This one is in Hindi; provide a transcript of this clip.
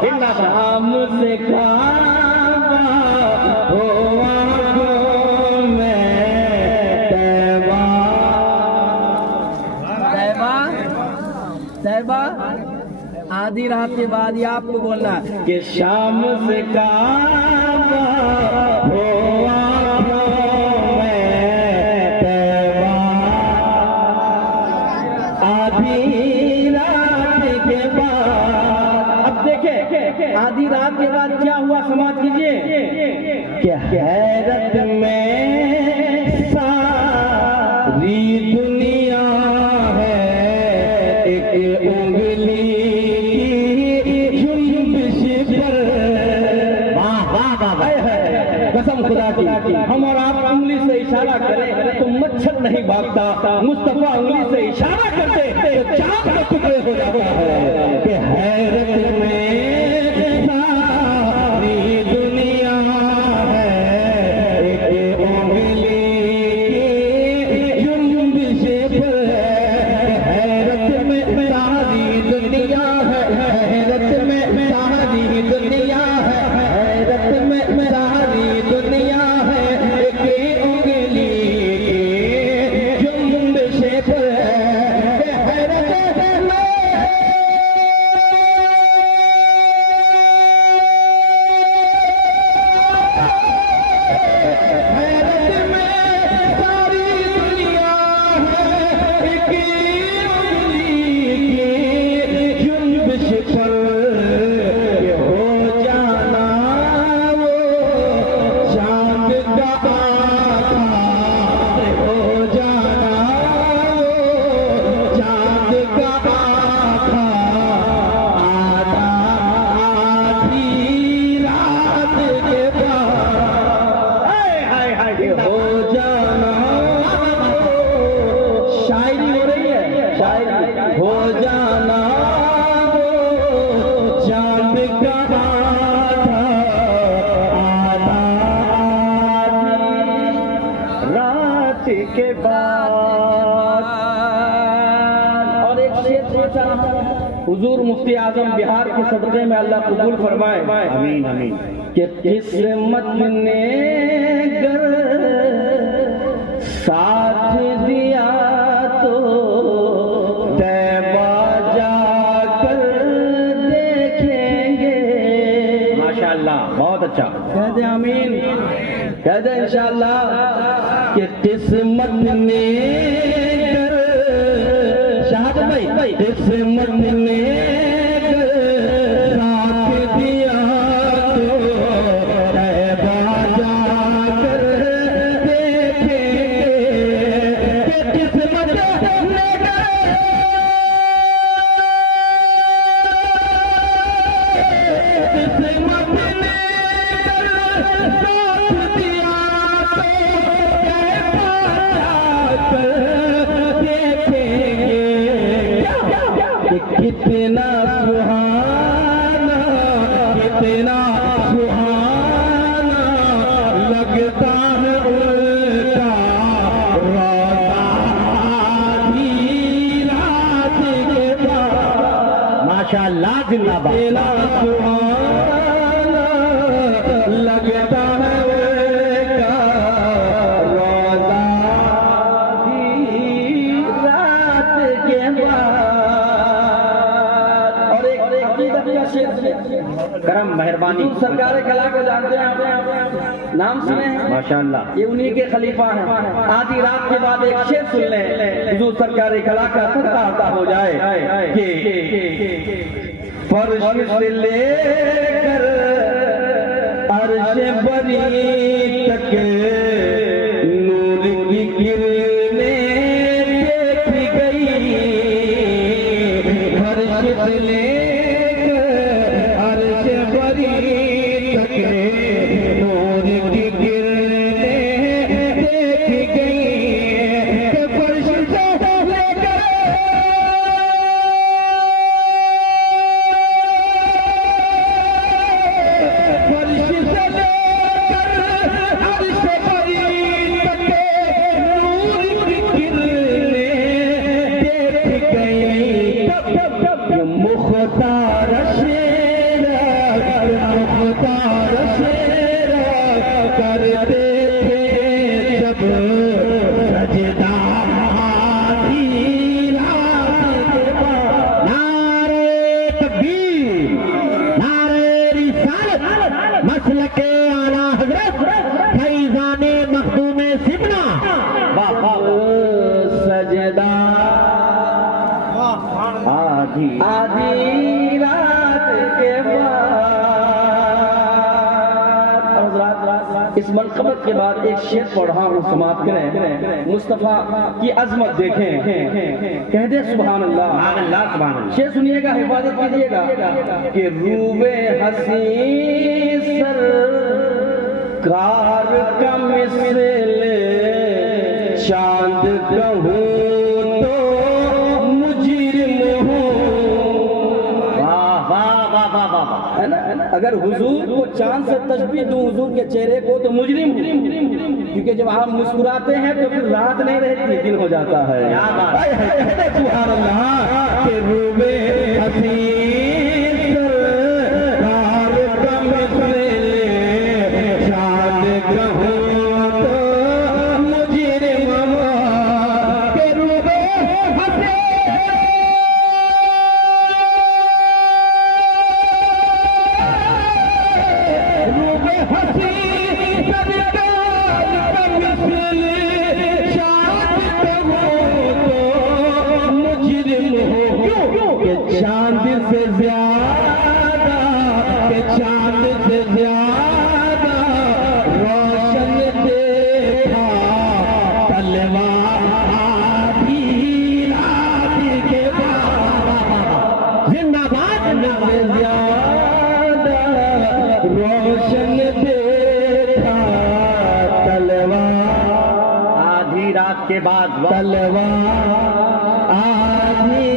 शाम से काबा हो आंखों में तैबा। तैबा तैबा आधी रात के बाद ही आपको बोलना कि शाम से काबा हो आंखों में तैबा। आधी रात के बाद, अब देखे आधी रात के बाद क्या हुआ समाज कीजिए कि हैरत में सारी दुनिया है, एक उंगली कसम खुदा की हम और आप उंगली से इशारा करें तो मच्छर नहीं भागता, मुस्तफा उंगली से इशारा करते तो चांद का टुकड़े हो जाता है कि हैरत में सारी दुनिया है, एक उंगली की जुम्बिश पर हैरत में सारी दुनिया है, हैरत में सारी दुनिया है, हैरत में सारी दुनिया है, एक उंगली की जुम्बिश पर हैरत में। हैरत में सारी दुनिया है, एक उंगली की जुम्बिश पर हो जाना वो चांद का आका, हो जाना वो चांद का आका। आधी रात के बाद हो जाना, शायरी हो रही है, शायरी हो जाना वो चांद का आका। आधी रात के बाद। और एक शेर सोचा हुजूर मुफ्ती आजम बिहार के सदक़े में अल्लाह कबूल फरमाए, आमीन आमीन। कि किस्मत ने गर साथ दिया तो तैबा जाकर देखेंगे। माशाअल्लाह, बहुत अच्छा, कह दे आमीन, कह दे इंशाअल्लाह। कि किस्मत ने गर, शहादत भाई, किस्मत ने साथ दिया तो तैबा जाकर देखेंगे। कि किस्मत ने किस्मत ने साथ दिया तो तैबा जाकर देखेंगे। कि कितना सुहाना, कितना सुहाना लगता है उनका रोज़ा आधी रात के बाद। माशाअल्लाह, जिंदाबाद। कितना सुहाना लगता है उनका रोज़ा आधी रात के बाद। और एक करम मेहरबानी सरकार कला को जानते हैं आप, नाम सुने हैं? माशाअल्लाह, ये उन्हीं के खलीफा हैं। आधी रात के बाद एक शेर सुन लें, हुजूर सरकार कला का सदका अता हो जाए कि फर्श से लेकर अर्श बरी तक नूर की किरणें देखी गई। फर्श से लेकर अर्श बरी तक नूर की किरणें देखी गई। फर्श से लेकर मुख्तार शेर करते थे जब सजदा आधी रात के बाद। नारे तकबीर, नारे रिसालत, मसलके आला हजरत फैजाने मखदूमे सिबना। सजदा आधी रात के बाद। इस मनकबत के बाद एक शेर पढ़ा हूँ, समाप्त करें। मुस्तफा की अजमत देखें, कह दे सुभान अल्लाह। शेर सुनिएगा, हिफाजत कीजिएगा कि रूबे हसी सरकार का मिसल चांद कहूँ तो मुजरिम हूँ। है ना? अगर हुजूर को चांद से तशबीह दूं, हुजूर के चेहरे को, तो मुजरिम हूँ। क्योंकि जब आप मुस्कुराते हैं तो फिर रात नहीं रहती, दिन हो जाता है। सुभान अल्लाह के रूबे हसी सरकार का मिसल चांद कहूँ चांद से ज्यादा, के चांद से ज्यादा रोशन देखा तलवार आधी रात के बाद। जिंदाबाद। से ज्यादा रोशन देखा तलवार आधी रात के बाद। तलवार आधी